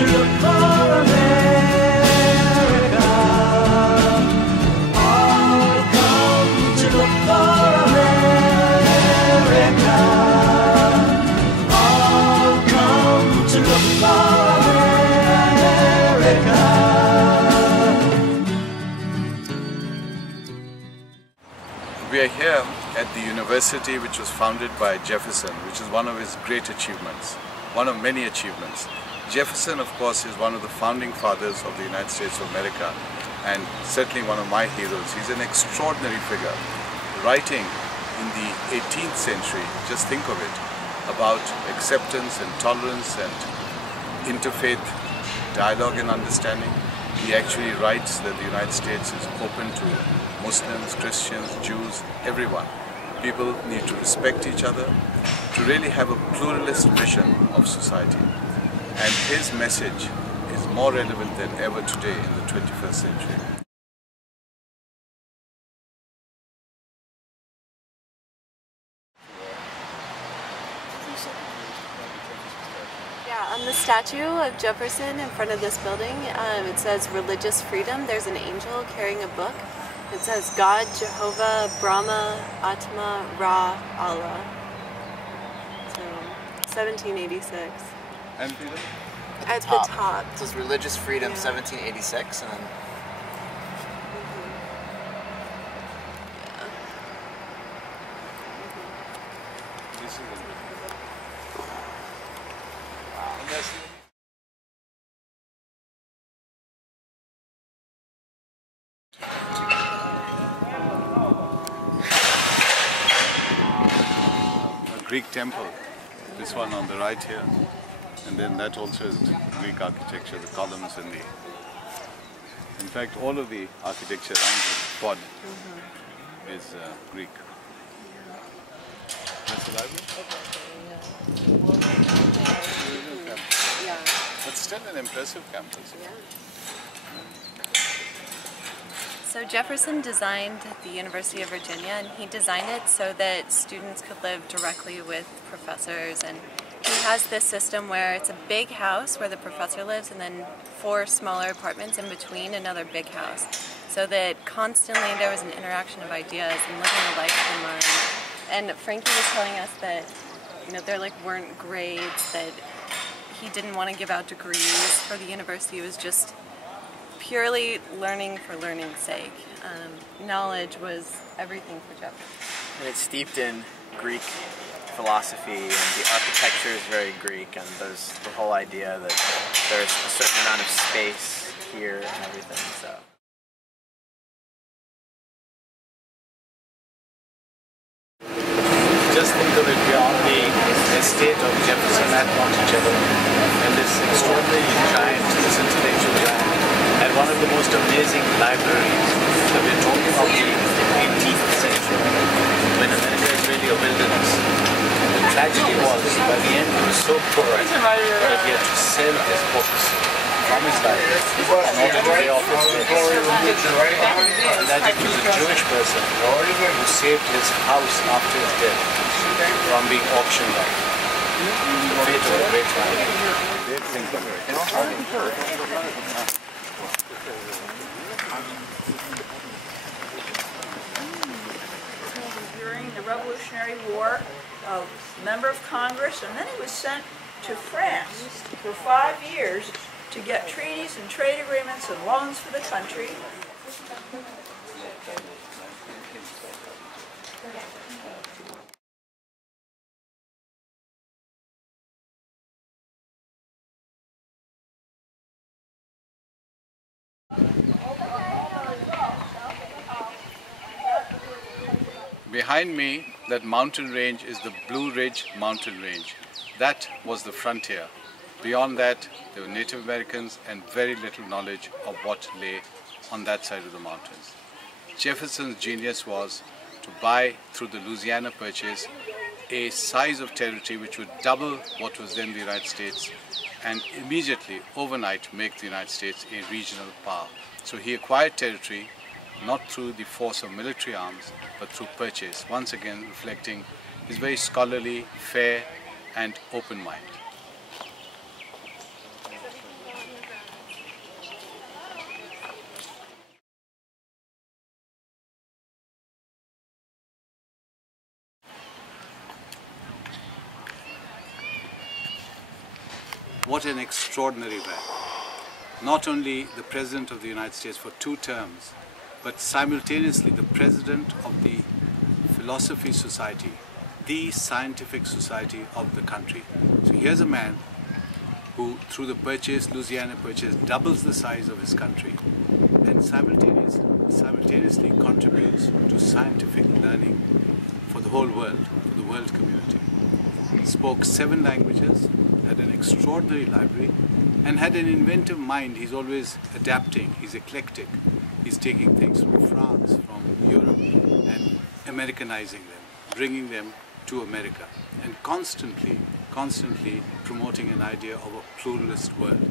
to look for America. All come to look for America. All come to look for America. We are here at the university which was founded by Jefferson, which is one of his great achievements, one of many achievements. Jefferson, of course, is one of the founding fathers of the United States of America and certainly one of my heroes. He's an extraordinary figure, writing in the 18th century, just think of it, about acceptance and tolerance and interfaith dialogue and understanding. He actually writes that the United States is open to Muslims, Christians, Jews, everyone. People need to respect each other, to really have a pluralist vision of society. And his message is more relevant than ever today in the 21st century. Yeah, on the statue of Jefferson in front of this building, it says religious freedom. There's an angel carrying a book. It says God, Jehovah, Brahma, Atma, Ra, Allah. So, 1786. And freedom? At the top. It says religious freedom, 1786, and then... This is a Greek temple, this one on the right here, and then that also is Greek architecture, the columns and the... In fact, all of the architecture around the pod is Greek. That's the library? Yeah. But still an impressive campus. Yeah. So Jefferson designed the University of Virginia, and he designed it so that students could live directly with professors. And he has this system where it's a big house where the professor lives and then 4 smaller apartments in between another big house. So that constantly there was an interaction of ideas and living a life of the mind. And Frankie was telling us that, you know, there weren't grades, that he didn't want to give out degrees for the university. It was just purely learning for learning's sake. Knowledge was everything for Jefferson. And it's steeped in Greek philosophy, and the architecture is very Greek, and there's the whole idea that there's a certain amount of space here and everything, so. Just think of it, we are on the estate of Jefferson at Monticello, and this extraordinary giant, this intellectual giant, had one of the most amazing libraries. That we're talking of the 18th century, when America is really a wilderness. The tragedy was, by the end, he was so poor that he had to sell his books from his library in order to pay off his debts. And that it was a Jewish person who saved his house after his death from being auctioned off. The fate of a great man. During the Revolutionary War, a member of Congress, and then he was sent to France for 5 years to get treaties and trade agreements and loans for the country. Behind me, that mountain range is the Blue Ridge mountain range. That was the frontier. Beyond that, there were Native Americans and very little knowledge of what lay on that side of the mountains. Jefferson's genius was to buy, through the Louisiana Purchase, a size of territory which would double what was then the United States, and immediately, overnight, make the United States a regional power. So he acquired territory not through the force of military arms, but through purchase, once again reflecting his very scholarly, fair, and open mind. What an extraordinary man. Not only the President of the United States for 2 terms, but simultaneously the President of the Philosophy Society, the scientific society of the country. So here's a man who, through the Louisiana Purchase, doubles the size of his country and simultaneously contributes to scientific learning for the whole world, for the world community. He spoke 7 languages, had an extraordinary library, and had an inventive mind. He's always adapting, he's eclectic. He's taking things from France, from Europe, and Americanizing them, bringing them to America, and constantly promoting an idea of a pluralist world.